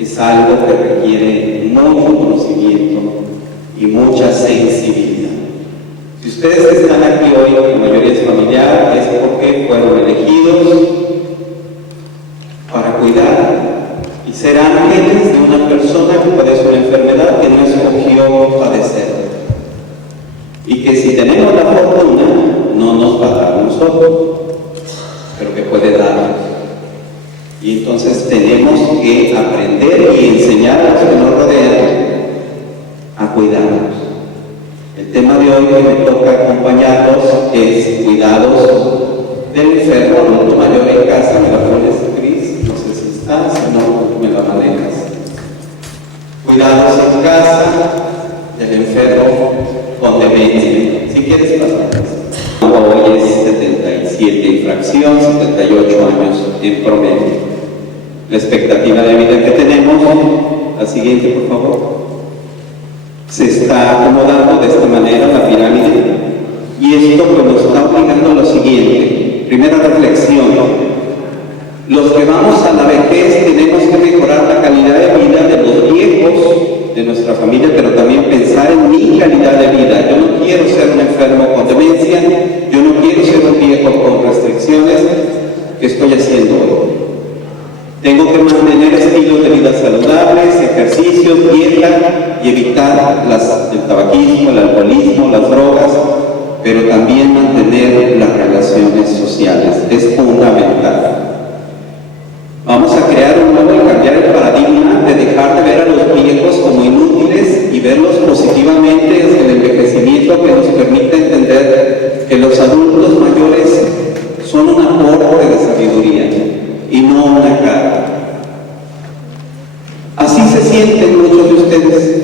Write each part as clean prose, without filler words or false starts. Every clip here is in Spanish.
es algo que requiere mucho conocimiento y mucha sensibilidad. Si ustedes están aquí hoy, la mayoría es familiar, es porque fueron elegidos para cuidar y ser ángeles de una persona que padece una enfermedad que no escogió padecer. Y que si tenemos la fortuna, no nos va a dar a nosotros, pero que puede darnos. Y entonces tenemos que aprender y enseñar a los que nos rodean a cuidarnos. El tema de hoy que me toca acompañarlos es cuidados del enfermo adulto mayor en casa. Me la pones, Cris, no sé si está, si no, me la manejas. Cuidados en casa del enfermo con demencia. Si quieres pasar. Hoy es 77 y fracción, 78 años en promedio. La expectativa de vida que tenemos, la siguiente por favor, se está acomodando de esta manera la pirámide, y esto pues nos está obligando a lo siguiente. Primera reflexión: los que vamos a la vejez tenemos que mejorar la calidad de vida de los viejos de nuestra familia, pero también pensar en mi calidad de vida. Yo no quiero ser un enfermo con demencia, yo no quiero ser un viejo con restricciones. ¿Qué estoy haciendo hoy? Tengo que mantener estilos de vida saludables, ejercicios, dieta y evitar el tabaquismo, el alcoholismo, las drogas, pero también mantener las relaciones sociales. Es fundamental. Vamos a crear un nuevo y cambiar el paradigma de dejar de ver a los viejos como inútiles y verlos positivamente desde el envejecimiento, que nos permite entender que los adultos mayores son un aporte de sabiduría y no una carga. Así se sienten muchos de ustedes.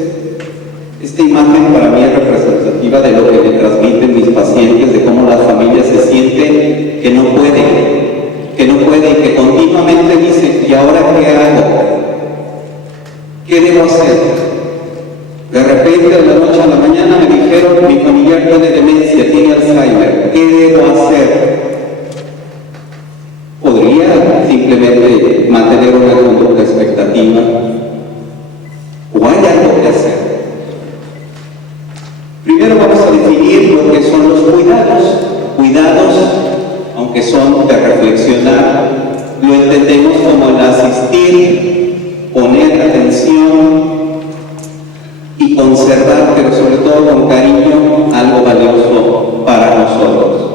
Esta imagen para mí es representativa de lo que me transmiten mis pacientes, de cómo las familias se sienten que no pueden y que continuamente dicen: ¿y ahora qué hago? ¿Qué debo hacer? De repente, de la noche a la mañana me dijeron: mi familiar tiene demencia, tiene Alzheimer, ¿qué debo hacer? ¿Podría simplemente mantener una conducta expectativa? ¿O hay algo que hacer? Primero vamos a definir lo que son los cuidados. Cuidados, aunque son de reflexionar, lo entendemos como el asistir, poner atención y conservar, pero sobre todo con cariño, algo valioso para nosotros.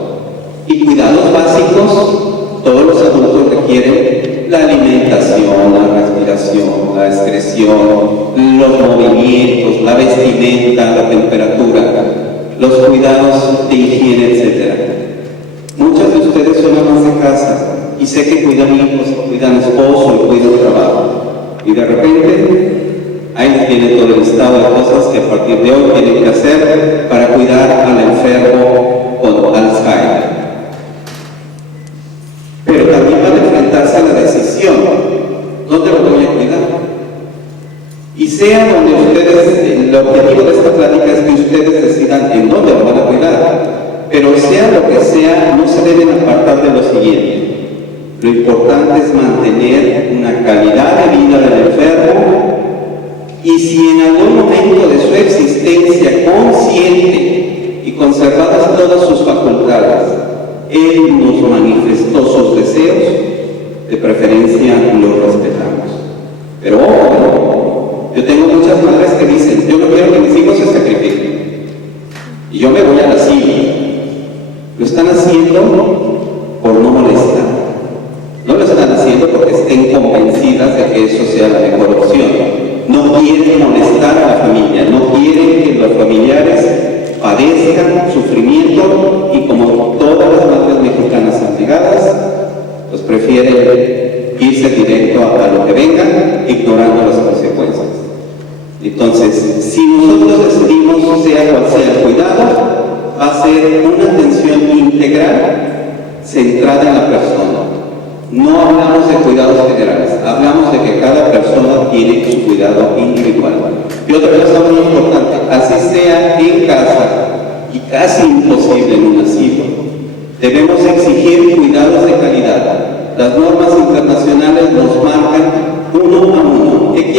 Y cuidados básicos, todos los adultos requieren la alimentación, la respiración, la excreción, los movimientos, la vestimenta, la temperatura, los cuidados de higiene, etc. Muchas de ustedes son amas de casa y sé que cuidan hijos, cuidan esposo y cuidan trabajo. Y de repente, ahí tienen todo el listado de cosas que a partir de hoy tienen que hacer para cuidar al enfermo con Alzheimer. Pero también van a enfrentarse a la decisión: ¿dónde lo voy a cuidar? Y sea donde ustedes, el objetivo de esta plática es que ustedes decidan en dónde lo van a cuidar, pero sea lo que sea, no se deben apartar de lo siguiente. Lo importante es mantener una calidad de vida del enfermo, y si en algún momento de su existencia consciente y conservadas todas sus facultades, él nos manifestó sus deseos, de preferencia los respetamos. Pero ojo, yo tengo muchas madres que dicen: yo no quiero que mis hijos se sacrifiquen y yo me voy a la silla. Lo están haciendo por no molestar. No lo están haciendo porque estén convencidas de que eso sea la mejor opción. No quieren molestar a la familia, no quieren que los familiares padezcan sufrimiento, y como todas las madres mexicanas abnegadas, pues prefieren irse directo a lo que venga, ignorando las consecuencias. Entonces, si nosotros decidimos, sea cual sea el cuidado, va a ser una atención integral centrada en la persona. No hablamos de cuidados generales, hablamos de que cada persona tiene su cuidado individual. Y otra cosa muy importante: así sea en casa y casi imposible en un asilo, debemos exigir cuidados de calidad. Las normas internacionales nos marcan uno a uno. ¿Qué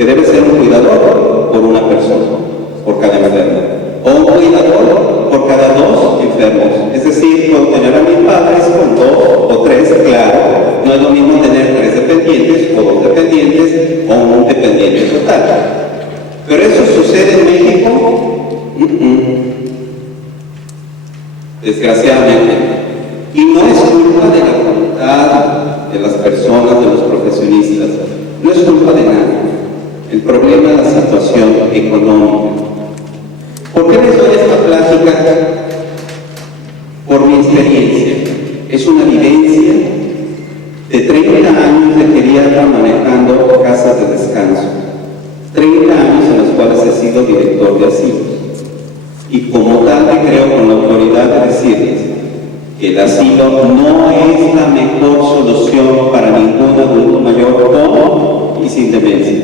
que debe ser un cuidador por una persona, por cada enfermo, o un cuidador por cada 2 enfermos. Es decir, puedo tener a mis padres con 2 o 3, claro, no es lo mismo tener 3 dependientes o 2 dependientes o un dependiente total. Pero eso sucede en México, desgraciadamente, y no es culpa de la voluntad de las personas, de los profesionistas, no es culpa de nadie. El problema es la situación económica. ¿Por qué les doy esta plática? Por mi experiencia. Es una vivencia de 30 años de geriatra manejando casas de descanso. 30 años en los cuales he sido director de asilos. Y como tal me creo con la autoridad de decirles que el asilo no es la mejor solución para ningún adulto mayor con y sin demencia.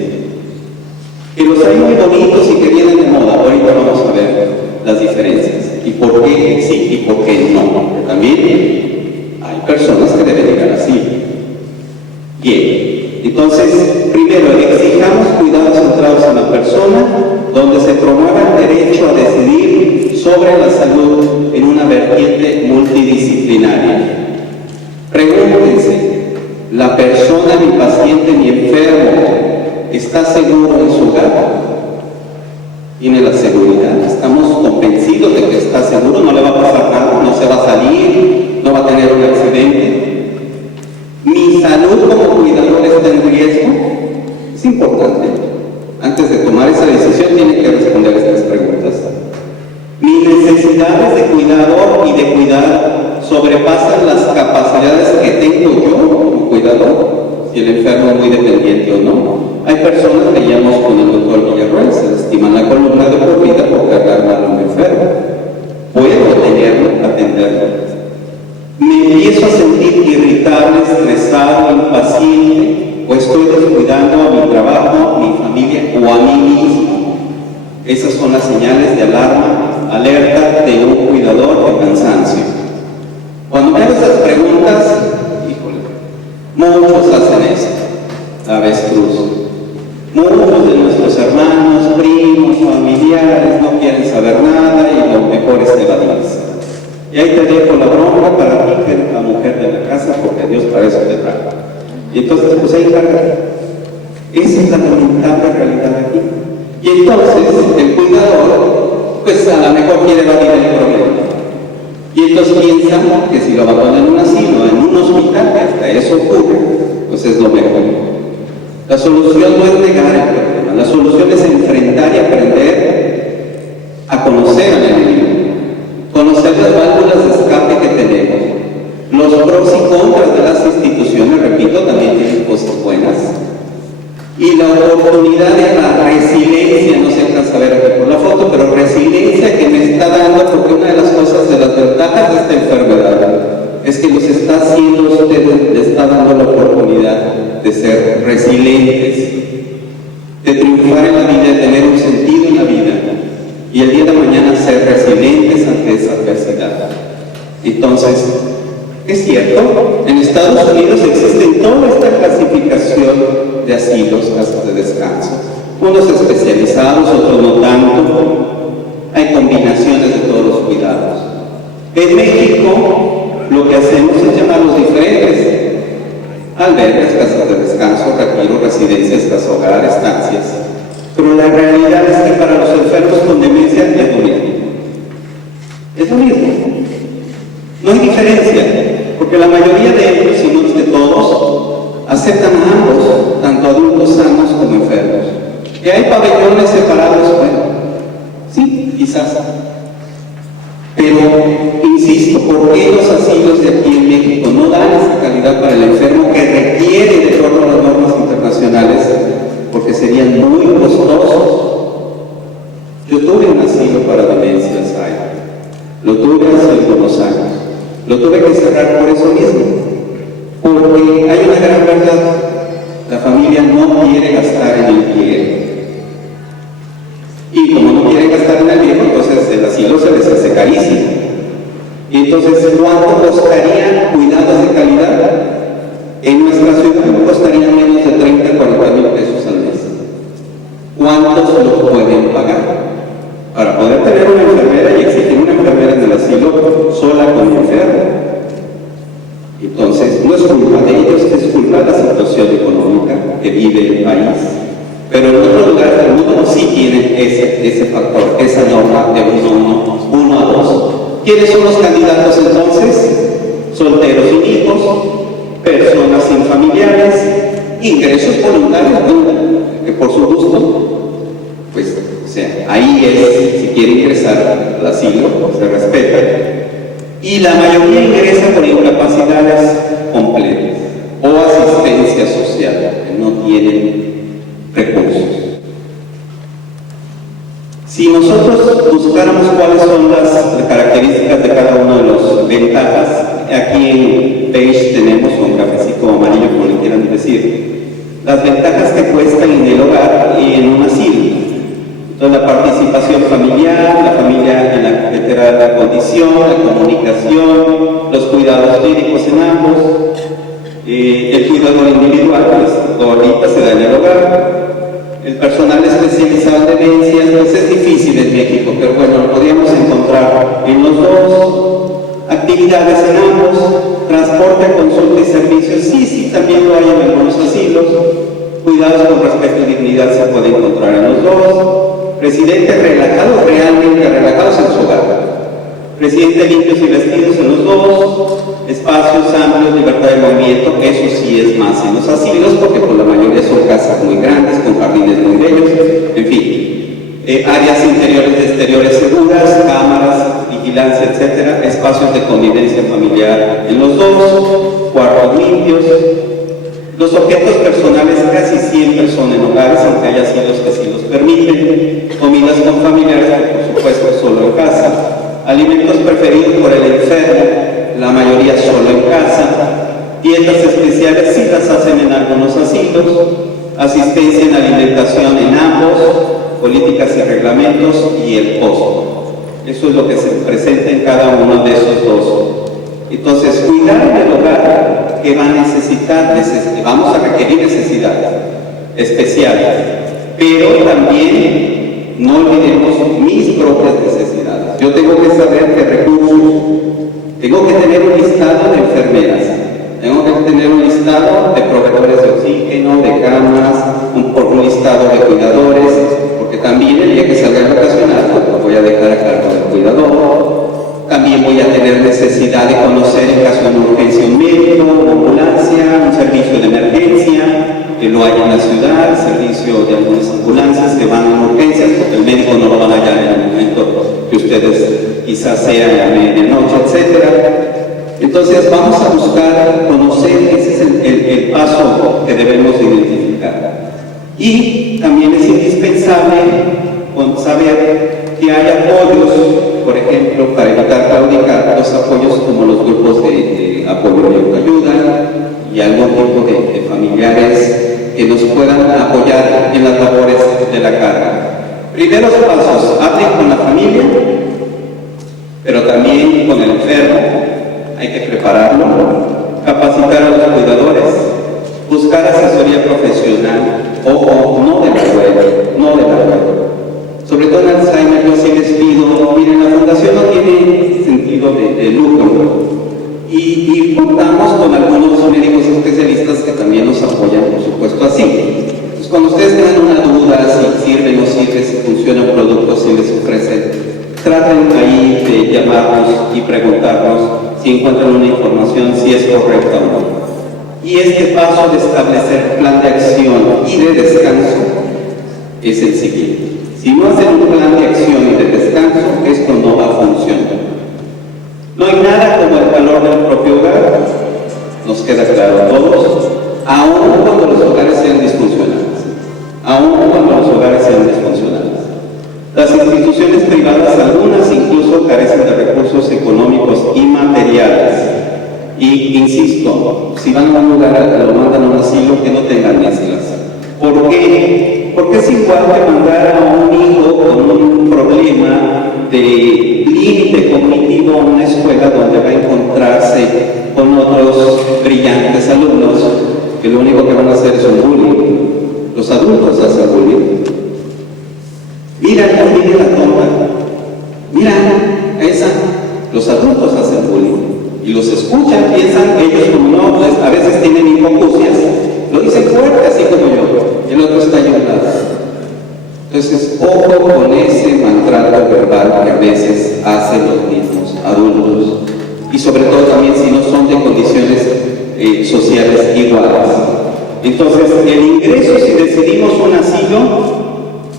Que los hay muy bonitos y que vienen de moda. Ahorita vamos a ver las diferencias y por qué sí y por qué no. También hay personas que deben llegar así. Bien, entonces, primero, exijamos cuidados centrados en la persona, donde se promueva el derecho a decidir sobre la salud en una vertiente multidisciplinaria. Pregúntense, ¿la persona, mi paciente, mi enfermo, está seguro en su hogar? Tiene la seguridad, estamos convencidos de que está seguro, no le va a pasar nada, no se va a salir, no va a tener un accidente. ¿Mi salud como cuidador está en riesgo? Es importante. Antes de tomar esa decisión tiene que responder estas preguntas. ¿Mis necesidades de cuidador y de cuidar sobrepasan las capacidades que tengo yo como cuidador? Si el enfermo es muy dependiente o no. Hay personas que llamamos con el doctor Villarroel, se lastiman la columna de por vida por cargar mal a un enfermo. Puedo atenderlo. Me empiezo a sentir irritable, estresado, impaciente, o estoy descuidando a mi trabajo, a mi familia o a mí mismo. Esas son las señales de alarma, alerta de un cuidador de cansancio. Cuando me hago esas preguntas, muchos hacen eso, la avestruz. Muchos de nuestros hermanos, primos, familiares no quieren saber nada y lo mejor es evadirse. Y ahí te dejo la bronca para ti, que eres la mujer de la casa, porque Dios para eso te trajo. Y entonces, pues ahí carga. Esa es la lamentable realidad aquí. Y entonces, el cuidador, pues a lo mejor quiere evadir el problema. Y entonces piensa que si lo abandonan en un asilo, en un hospital, que hasta eso ocurre, pues es lo mejor. La solución no es negar el problema, la solución es enfrentar y aprender a conocer al enemigo, conocer las válvulas de escape que tenemos, los pros y contras de las instituciones, repito, también tienen cosas buenas, y la oportunidad de la resiliencia, no se alcanza a ver aquí por la foto, pero resiliencia que me está dando, porque una de las cosas, de las ventajas de esta enfermedad, es que nos está haciendo a ustedes, le está dando la oportunidad de ser resilientes, de triunfar en la vida, de tener un sentido en la vida, y el día de mañana ser resilientes ante esa adversidad. Entonces, es cierto, en Estados Unidos existe toda esta clasificación de asilos, casas de descanso, unos especializados, otros no tanto, hay combinaciones de todos los cuidados. En México, lo que hacemos es llamarlos diferentes: albergues, casas de descanso, retiro, residencias, casa hogar, estancias. Pero la realidad es que para los enfermos con demencia es lo mismo. Es lo mismo. No hay diferencia, porque la mayoría de ellos, si no es de todos, aceptan a ambos, tanto adultos sanos como enfermos. ¿Que hay pabellones separados? Bueno, sí, quizás. Pero, insisto, ¿por qué los asilos de aquí en México no dan esa calidad para el enfermo que requiere de acuerdo a las normas internacionales? Porque serían muy costosos. Yo tuve un asilo para demencia Alzheimer, lo tuve hace algunos años, lo tuve que cerrar por eso mismo, porque hay una gran verdad: la familia no quiere gastar en el viejo. Y como no quieren gastar en el viejo, entonces el asilo se les hace carísimo. Y entonces, ¿cuánto costaría cuidados de calidad? lo pueden pagar. Para poder tener una enfermera y exigir una enfermera en el asilo sola con el enfermo. Entonces, no es culpa de ellos, es culpa de la situación económica que vive el país. Pero en otros lugares del mundo sí tienen ese factor, esa norma de 1 a 2. ¿Quiénes son los candidatos entonces? Solteros sin hijos, personas sin familiares, ingresos voluntarios, que por su gusto, pues, o sea, ahí es, si quiere ingresar al asilo, se respeta. Y la mayoría ingresa por incapacidades completas o asistencia social, que no tienen recursos. Si nosotros buscáramos cuáles son las características de cada una de las ventajas, aquí en Page tenemos un cafecito amarillo, como le quieran decir, las ventajas que cuestan en el hogar y en un asilo. Entonces, la participación familiar, la familia en la veterana condición, la comunicación, los cuidados médicos en ambos, el cuidado individual, pues ahorita se da en el hogar. El personal especializado en demencias, pues es difícil en México, pero bueno, lo podríamos encontrar en los dos. Actividades en ambos, transporte, consulta y servicios, sí, también lo hay en algunos asilos. Cuidados con respeto y dignidad se puede encontrar en los dos. Residentes relajados, realmente relajados en su hogar. Residentes limpios y vestidos en los dos. Espacios amplios, libertad de movimiento, eso sí es más en los asilos, porque por la mayoría son casas muy grandes, con jardines muy bellos, en fin. Áreas interiores y exteriores seguras, cámaras, vigilancia, etcétera. Espacios de convivencia familiar en los dos. Cuartos limpios. Los objetos personales casi siempre son en hogares, aunque hay asilos que sí los permiten. Comidas con familiares, por supuesto, solo en casa. Alimentos preferidos por el enfermo, la mayoría solo en casa. Dietas especiales sí las hacen en algunos asilos. Asistencia en alimentación en ambos. Políticas y reglamentos y el costo. Eso es lo que se presenta en cada uno de esos dos. Entonces, cuidar del hogar que va a necesitar, vamos a requerir necesidades especiales, pero también no olvidemos mis propias necesidades. Yo tengo que saber qué recursos, tengo que tener un listado de enfermeras, tengo que tener un listado de proveedores de oxígeno, de camas, un listado de cuidadores, porque también el día que salga vacacional, pues voy a dejar a cargo del cuidador. También voy a tener necesidad de conocer en caso de una urgencia un médico, una ambulancia, un servicio de emergencia, que lo hay en la ciudad, el servicio de algunas ambulancias que van a urgencias, porque el médico no lo van a hallar en el momento que ustedes quizás sea a medianoche, etc. Entonces vamos a buscar conocer, ese es el paso que debemos identificar. Y también es indispensable saber que hay apoyos, por ejemplo, para evitar claudicar, los apoyos como los grupos de apoyo de autoayuda y algún tipo de familiares que nos puedan apoyar en las labores de la carga. Primeros pasos, hablen con la familia, pero también con el enfermo, hay que prepararlo, capacitar a los cuidadores, buscar asesoría profesional, ojo, no de la web. Sobre todo en Alzheimer, yo sí les pido, miren, la fundación no tiene sentido de lucro y contamos con algunos médicos especialistas que también nos apoyan, por supuesto, así. Entonces, cuando ustedes tengan una duda, si sirve o no sirve, si funciona un producto, si les ofrecen, traten ahí de llamarnos y preguntarnos si encuentran una información, si es correcta o no. Y este paso de establecer plan de acción y de descanso es el siguiente. Si no hacen un plan de acción y de descanso, esto no va a funcionar. No hay nada como el calor del propio hogar, nos queda claro a todos, aun cuando los hogares sean disfuncionales. Las instituciones privadas, algunas incluso carecen de recursos económicos y materiales. Y insisto, si van a un lugar, lo mandan a un asilo, que no tengan mezclas. ¿Por qué? Porque es igual que mandar a un hijo con un problema de límite cognitivo a una escuela donde va a encontrarse con otros brillantes alumnos que lo único que van a hacer es un bullying. Los adultos hacen bullying. Mira, viene la tonta. Mira, esa. Los adultos hacen bullying. Y los escuchan, piensan, ellos como no, pues, a veces tienen hipocucias. Lo dicen fuerte, así como yo. Y el otro está ayudando. Entonces, ojo con ese maltrato verbal que a veces hacen los mismos adultos. Y sobre todo también si no son de condiciones sociales iguales. Entonces, el ingreso, si decidimos un asilo,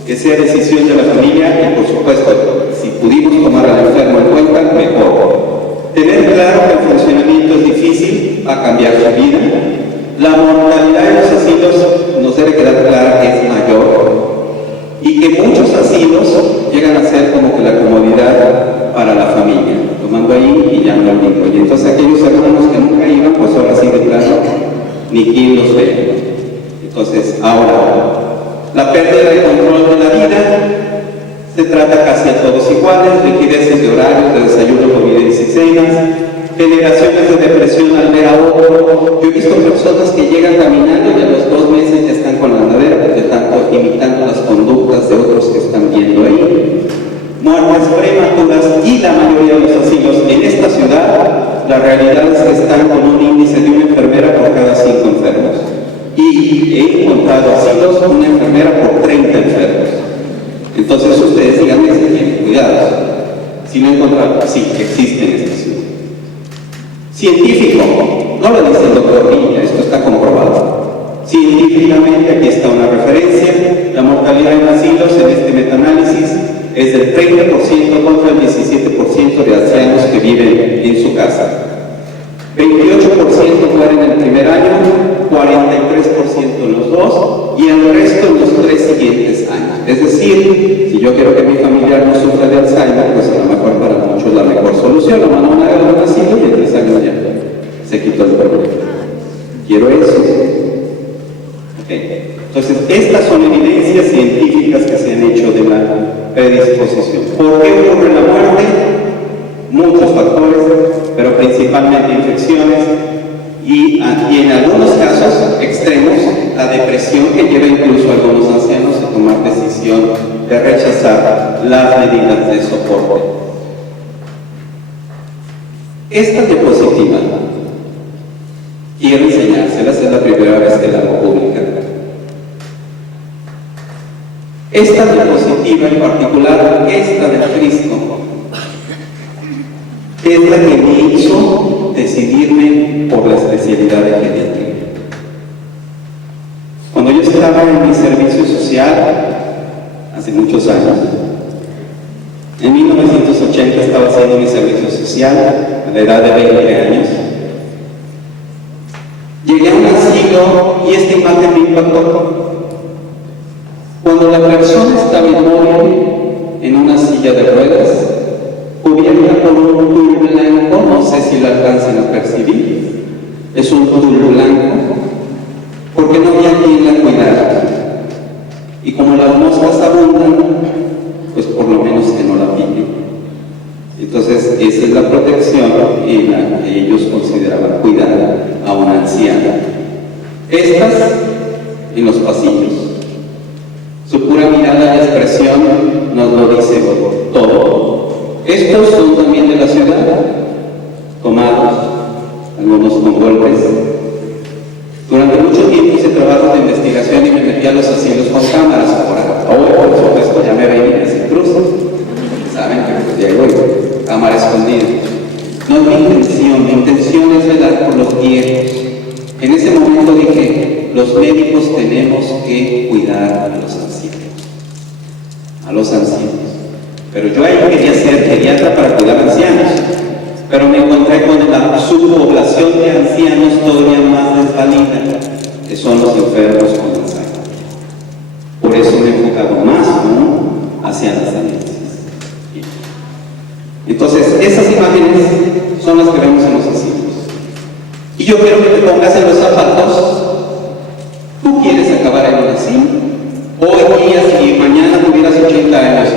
que sea decisión de la familia, y por supuesto, si pudimos tomar al enfermo en cuenta, mejor. Tener claro que el funcionamiento es difícil, va a cambiar su vida. La mortalidad en los asilos nos debe quedar clara que es mayor, y que muchos asilos llegan a ser como que la comodidad para la familia. Lo mando ahí y ya no lo digo. Y entonces aquellos hermanos que nunca iban, pues ahora sí de plano, ni quien los ve. Entonces, ahora, la pérdida de control de la vida se trata casi a todos iguales, rigideces de horarios, de desayuno, comida y cenas, generaciones de depresión al ver a otro. Yo he visto personas que llegan caminando y a los 2 meses ya están con la andadera, porque están imitando las conductas de otros que están viendo ahí. Muertes prematuras, y la mayoría de los asilos en esta ciudad, la realidad es que están con un índice de una enfermera por cada 5 enfermos. Y he encontrado asilos una enfermera por 30 enfermos. Entonces ustedes díganme si tienen cuidado. Si no he encontrado, sí, existen estas ciudades. Científico, no lo dice el doctor Villa, esto está comprobado. Científicamente, aquí está una referencia, la mortalidad en asilos en este metanálisis es del 30% contra el 17% de ancianos que viven en su casa. 28% mueren en el primer año, 43% en los 2 y el resto en los 3 siguientes años. Es decir, si yo quiero que mi familiar no sufra de Alzheimer, pues a lo mejor para muchos la mejor solución, lo mando a un asilo y en 3 años ya se quitó el problema. Quiero eso. Okay. Entonces, estas son evidencias científicas que se han hecho de la predisposición. ¿Por qué ocurre la muerte? Muchos factores, pero principalmente infecciones y en algunos casos extremos, la depresión que lleva incluso a algunos ancianos a tomar decisión de rechazar las medidas de soporte. Esta diapositiva quiero enseñárselas, es la primera vez que la hago pública. Esta diapositiva en particular, esta del Cristo, es la que me hizo decidirme por la especialidad de geriatría. Cuando yo estaba en mi servicio social, hace muchos años, en 1980 estaba haciendo mi servicio social, a la edad de 20 años, llegué a un asilo y esta imagen me impactó. Cuando la persona estaba inmóvil en una silla de ruedas, cubierta por un tul blanco, no sé si lo alcancen a percibir, es un tul blanco, porque no había quien la cuidara. Y como las moscas abundan, pues por lo menos que no la piquen. Entonces, esa es la protección en la que ellos consideraban cuidar a una anciana. Estas en los pasillos. Su pura mirada y expresión nos lo dice todo. Estos son también de la ciudad, tomados, algunos con golpes. Durante mucho tiempo hice trabajos de investigación y me metí a los asilos con cámaras. Ahora, por supuesto, ya me ven y se cruzan. Saben que pues ya voy, cámara escondida. No es mi intención es velar por los viejos. En ese momento dije, los médicos tenemos que cuidar a los ancianos. Pero yo ahí quería ser geriatra para cuidar ancianos, pero me encontré con la subpoblación de ancianos todavía más desvalida, que son los enfermos con Alzheimer. Por eso me he enfocado más hacia las demencias. Entonces, esas imágenes son las que vemos en los asilos. Y yo quiero que te pongas en los zapatos. ¿Tú quieres acabar en un asilo? Hoy día, si mañana tuvieras 80 años,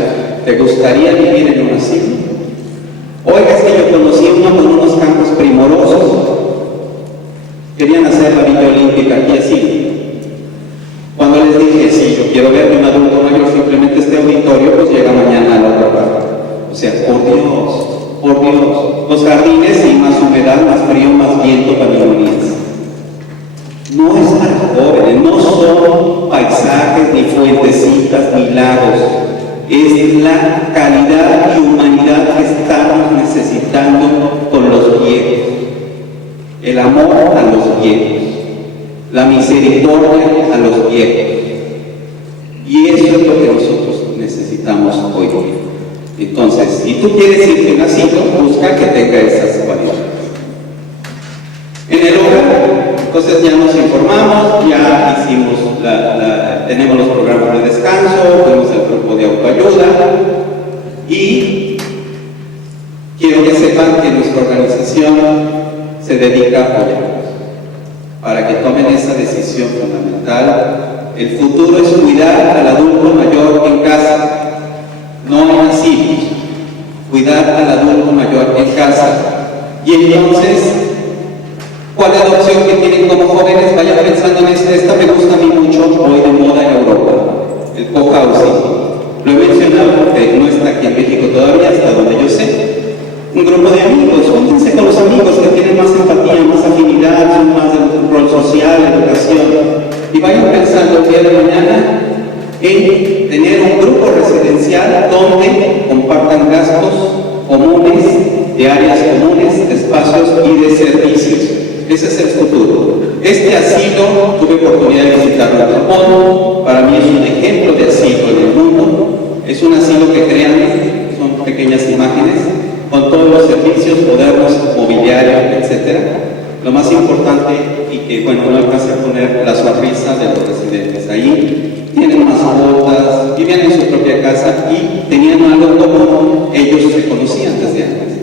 ¿te gustaría vivir en un asilo? Oiga, es que yo conocí uno con unos campos primorosos. Querían hacer la Villa Olímpica aquí así. Cuando les dije, sí, yo quiero verme un adulto mayor, simplemente este auditorio, sea, por Dios. Los jardines, sí, más humedad, más frío, más viento, pavilionias. No es para jóvenes, no son paisajes, ni fuentecitas, ni lagos. Es la calidad y humanidad que estamos necesitando con los viejos. El amor a los viejos, la misericordia a los viejos. Y eso es lo que nosotros necesitamos hoy. Entonces, si tú quieres irte a un asilo, busca que tenga esas cualidades. En el hogar, entonces ya nos informamos, ya hicimos tenemos los programas de descanso, tenemos el grupo de autoayuda y quiero que sepan que nuestra organización se dedica a apoyarlos para que tomen esa decisión fundamental. El futuro es cuidar al adulto mayor en casa, no en asilos, cuidar al adulto mayor en casa. Y entonces, ¿cuál es la opción que tienen como jóvenes? Vayan pensando en esta me gusta a mí mucho, hoy de moda en Europa, el co-housing. Lo he mencionado porque no está aquí en México todavía, hasta donde yo sé. Un grupo de amigos, júntense con los amigos que tienen más empatía, más afinidad, son más del rol social, educación. Y vayan pensando el día de mañana en tener un grupo residencial donde compartan gastos comunes, de áreas comunes, de espacios y de servicios. Ese es el futuro. Este asilo, tuve oportunidad de visitarlo en Japón, para mí es un ejemplo de asilo en el mundo. Es un asilo que crean, son pequeñas imágenes, con todos los servicios modernos, mobiliario, etc. Lo más importante, y que bueno, no alcanza a poner la sonrisa de los residentes. Ahí tienen mascotas, vivían en su propia casa y tenían algo común, ellos se conocían desde antes.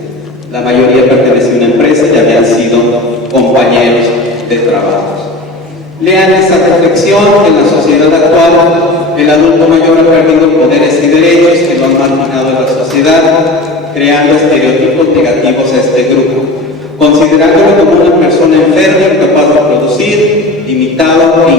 La mayoría pertenecía a una empresa y habían sido compañeros de trabajo. Lean esa reflexión que en la sociedad actual el adulto mayor ha perdido poderes y derechos que lo han marginado en la sociedad, creando estereotipos negativos a este grupo, considerándolo como una persona enferma, incapaz de producir, limitado e